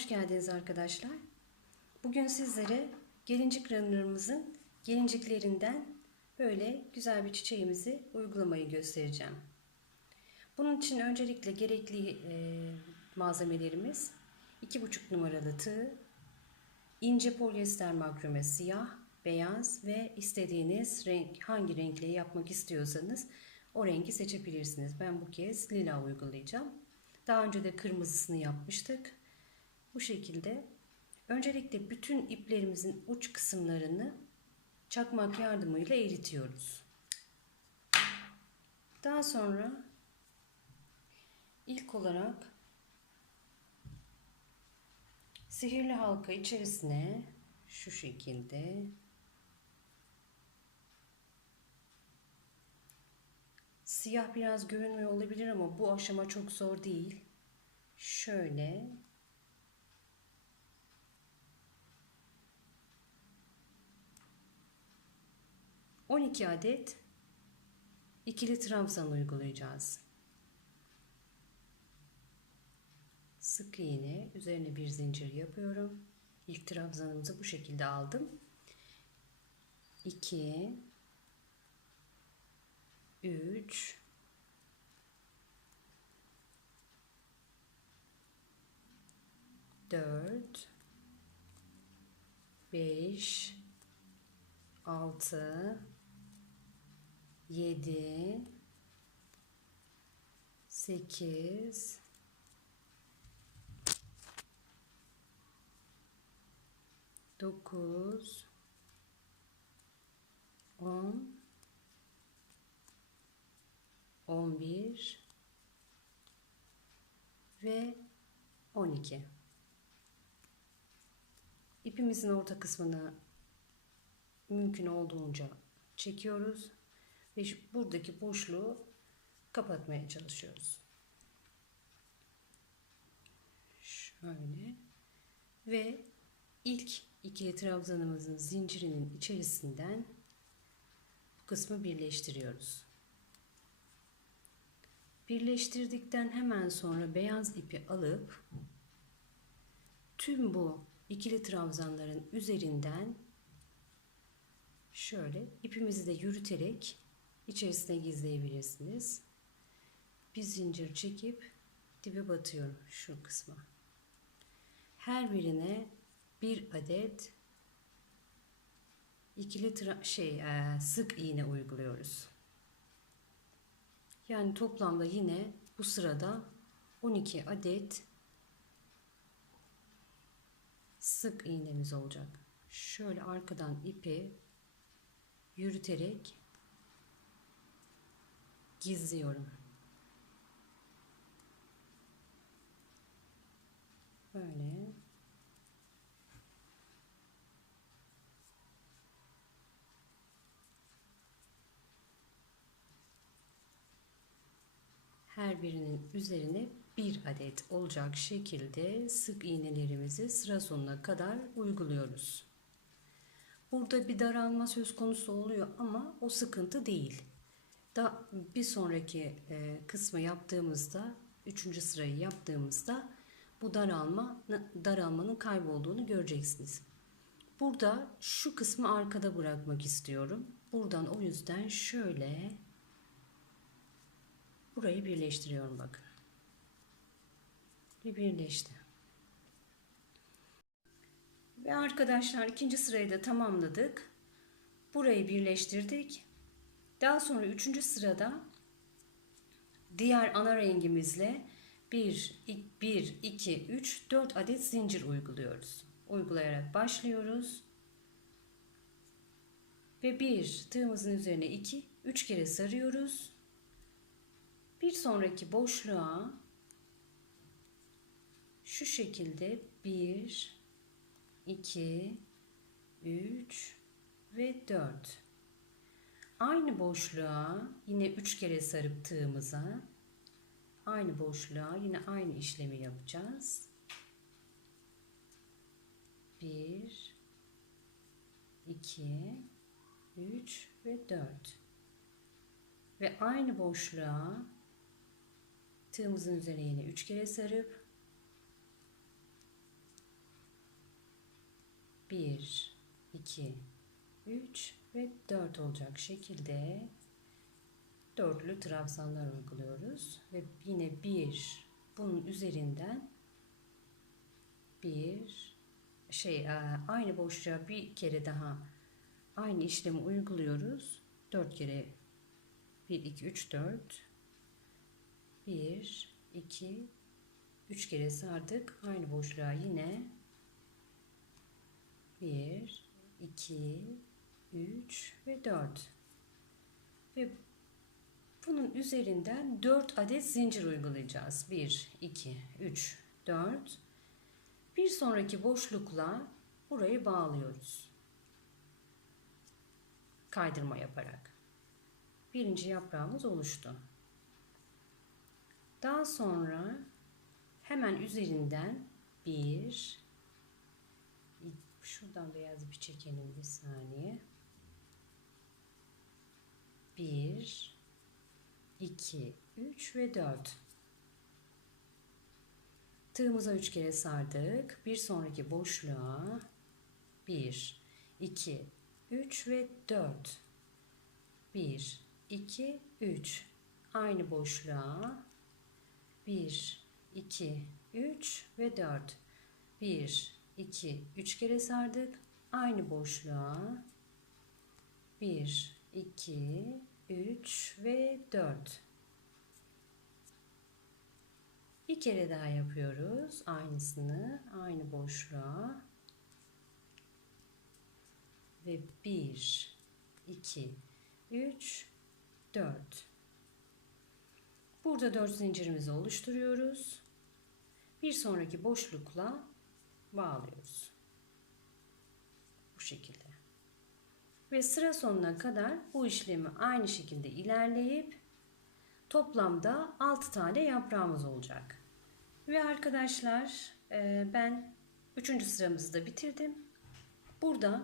hoş geldiniz arkadaşlar. Bugün sizlere gelincik runner'ımızın gelinciklerinden böyle güzel bir çiçeğimizi uygulamayı göstereceğim. Bunun için öncelikle gerekli e, malzemelerimiz 2,5 numaralı tığ, ince polyester makrome siyah, beyaz ve istediğiniz renk hangi renkle yapmak istiyorsanız o rengi seçebilirsiniz. Ben bu kez lila uygulayacağım. Daha önce de kırmızısını yapmıştık. Bu şekilde öncelikle bütün iplerimizin uç kısımlarını çakmak yardımıyla eritiyoruz. Daha sonra ilk olarak sihirli halka içerisine şu şekilde siyah biraz görünmüyor olabilir ama bu aşama çok zor değil. Şöyle 12 adet ikili trabzan uygulayacağız. Sık iğne üzerine bir zincir yapıyorum. İlk trabzanımızı bu şekilde aldım. 2 3 4 5 6 7 8 9 10 11 ve 12 ipimizin orta kısmını mümkün olduğunca çekiyoruz ve buradaki boşluğu kapatmaya çalışıyoruz. Şöyle ve ilk ikili trabzanımızın zincirinin içerisinden bu kısmı birleştiriyoruz. Birleştirdikten hemen sonra beyaz ipi alıp tüm bu ikili trabzanların üzerinden şöyle ipimizi de yürüterek içerisine gizleyebilirsiniz. Bir zincir çekip dibe batıyorum şu kısma. Her birine bir adet ikili şey e, sık iğne uyguluyoruz. Yani toplamda yine bu sırada 12 adet sık iğnemiz olacak. Şöyle arkadan ipi yürüterek gizliyorum. Böyle. Her birinin üzerine bir adet olacak şekilde sık iğnelerimizi sıra sonuna kadar uyguluyoruz. Burada bir daralma söz konusu oluyor ama o sıkıntı değil. Da bir sonraki e, kısmı yaptığımızda, üçüncü sırayı yaptığımızda bu daralma daralmanın kaybolduğunu göreceksiniz. Burada şu kısmı arkada bırakmak istiyorum. Buradan o yüzden şöyle burayı birleştiriyorum bakın. Ve birleşti. Ve arkadaşlar ikinci sırayı da tamamladık. Burayı birleştirdik. Daha sonra üçüncü sırada diğer ana rengimizle 1, 1, 2, 3, 4 adet zincir uyguluyoruz. Uygulayarak başlıyoruz. Ve bir tığımızın üzerine 2, 3 kere sarıyoruz. Bir sonraki boşluğa şu şekilde 1, 2, 3 ve 4 Aynı boşluğa yine üç kere sarıp tığımıza aynı boşluğa yine aynı işlemi yapacağız. Bir, iki, üç ve dört. Ve aynı boşluğa tığımızın üzerine yine üç kere sarıp 1 2 3 ve 4 olacak şekilde dörtlü trabzanlar uyguluyoruz ve yine bir bunun üzerinden bir şey e, aynı boşluğa bir kere daha aynı işlemi uyguluyoruz. 4 kere 1 2 3 4 1 2 3 kere sardık. Aynı boşluğa yine 1 2 3 ve 4 ve bunun üzerinden 4 adet zincir uygulayacağız. 1 2 3 4 bir sonraki boşlukla burayı bağlıyoruz. Kaydırma yaparak. Birinci yaprağımız oluştu. Daha sonra hemen üzerinden bir şuradan beyaz bir çekelim bir saniye. Bir, iki, üç ve dört. Tığımıza üç kere sardık. Bir sonraki boşluğa bir, iki, üç ve dört. Bir, iki, üç. Aynı boşluğa bir, iki, üç ve dört. Bir, iki, üç kere sardık. Aynı boşluğa bir, iki, üç ve dört. Bir kere daha yapıyoruz. Aynısını aynı boşluğa. Ve 1, 2, 3, 4. Burada 4 zincirimizi oluşturuyoruz. Bir sonraki boşlukla bağlıyoruz. Bu şekilde. Ve sıra sonuna kadar bu işlemi aynı şekilde ilerleyip toplamda 6 tane yaprağımız olacak. Ve arkadaşlar e, ben 3. sıramızı da bitirdim. Burada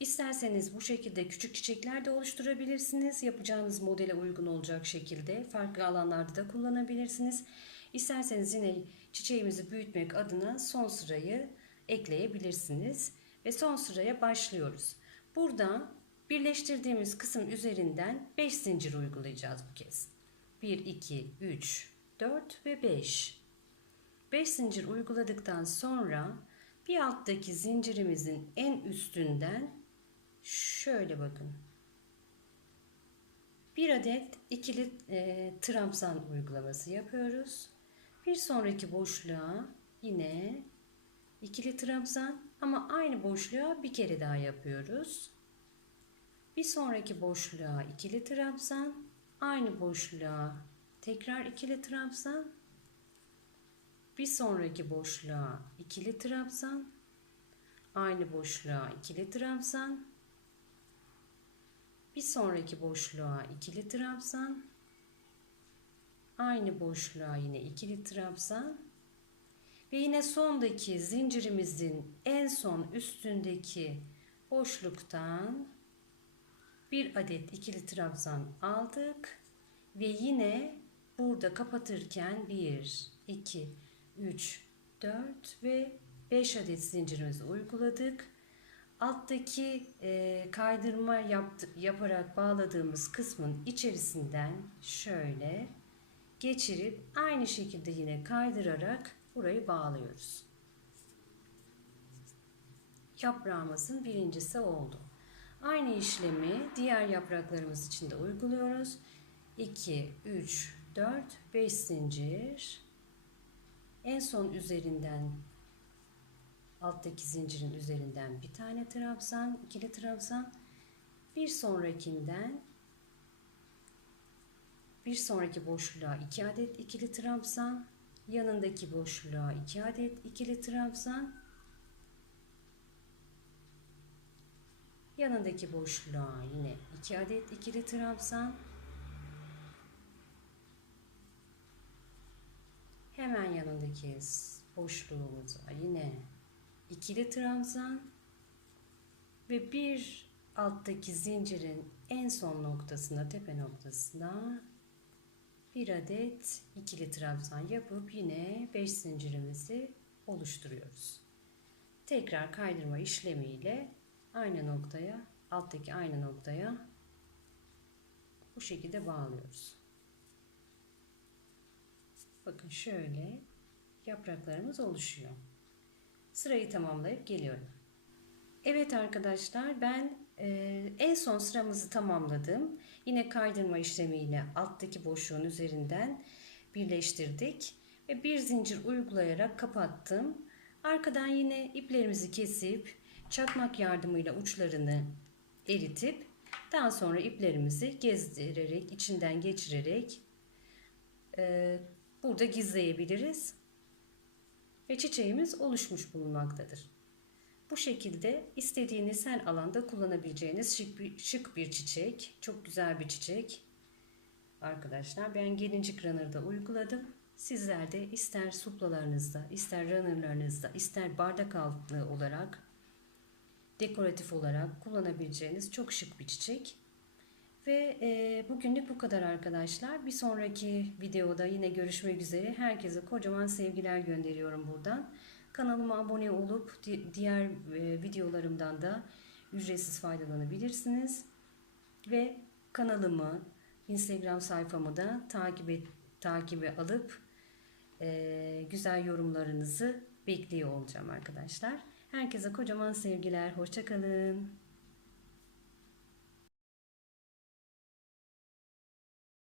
isterseniz bu şekilde küçük çiçekler de oluşturabilirsiniz. Yapacağınız modele uygun olacak şekilde farklı alanlarda da kullanabilirsiniz. İsterseniz yine çiçeğimizi büyütmek adına son sırayı ekleyebilirsiniz. Ve son sıraya başlıyoruz. Burada birleştirdiğimiz kısım üzerinden 5 zincir uygulayacağız bu kez. 1, 2, 3, 4 ve 5. 5 zincir uyguladıktan sonra bir alttaki zincirimizin en üstünden şöyle bakın. Bir adet ikili e, trabzan uygulaması yapıyoruz. Bir sonraki boşluğa yine ikili trabzan ama aynı boşluğa bir kere daha yapıyoruz. Bir sonraki boşluğa ikili trabzan, aynı boşluğa tekrar ikili trabzan. Bir sonraki boşluğa ikili trabzan, aynı boşluğa ikili trabzan, bir sonraki boşluğa ikili trabzan, aynı boşluğa yine ikili trabzan ve yine sondaki zincirimizin en son üstündeki boşluktan bir adet ikili trabzan aldık ve yine burada kapatırken 1 2 3, 4 ve 5 adet zincirimizi uyguladık. Alttaki e, kaydırma yaptı, yaparak bağladığımız kısmın içerisinden şöyle geçirip aynı şekilde yine kaydırarak burayı bağlıyoruz. Yaprağımızın birincisi oldu. Aynı işlemi diğer yapraklarımız için de uyguluyoruz. 2, 3, 4, 5 zincir en son üzerinden alttaki zincirin üzerinden bir tane trabzan, ikili trabzan. Bir sonrakinden bir sonraki boşluğa iki adet ikili trabzan, yanındaki boşluğa iki adet ikili trabzan, yanındaki boşluğa yine iki adet ikili trabzan, Hemen yanındaki boşluğumuza yine ikili trabzan. Ve bir alttaki zincirin en son noktasına, tepe noktasına bir adet ikili trabzan yapıp yine 5 zincirimizi oluşturuyoruz. tekrar kaydırma işlemiyle aynı noktaya, alttaki aynı noktaya bu şekilde bağlıyoruz. Bakın şöyle yapraklarımız oluşuyor. Sırayı tamamlayıp geliyorum. Evet arkadaşlar ben e, en son sıramızı tamamladım. Yine kaydırma işlemiyle alttaki boşluğun üzerinden birleştirdik ve bir zincir uygulayarak kapattım. Arkadan yine iplerimizi kesip çakmak yardımıyla uçlarını eritip daha sonra iplerimizi gezdirerek içinden geçirerek e, burada gizleyebiliriz ve çiçeğimiz oluşmuş bulunmaktadır. Bu şekilde istediğiniz her alanda kullanabileceğiniz şık bir, şık bir çiçek. Çok güzel bir çiçek. Arkadaşlar ben gelincik runner'da uyguladım. Sizler de ister suplalarınızda, ister runner'larınızda, ister bardak altlığı olarak dekoratif olarak kullanabileceğiniz çok şık bir çiçek. Ve e, bugünlük bu kadar arkadaşlar. Bir sonraki videoda yine görüşmek üzere. Herkese kocaman sevgiler gönderiyorum buradan. Kanalıma abone olup diğer e, videolarımdan da ücretsiz faydalanabilirsiniz. Ve kanalımı, Instagram sayfamı da takip et, takibe alıp e, güzel yorumlarınızı bekliyor olacağım arkadaşlar. Herkese kocaman sevgiler. Hoşçakalın.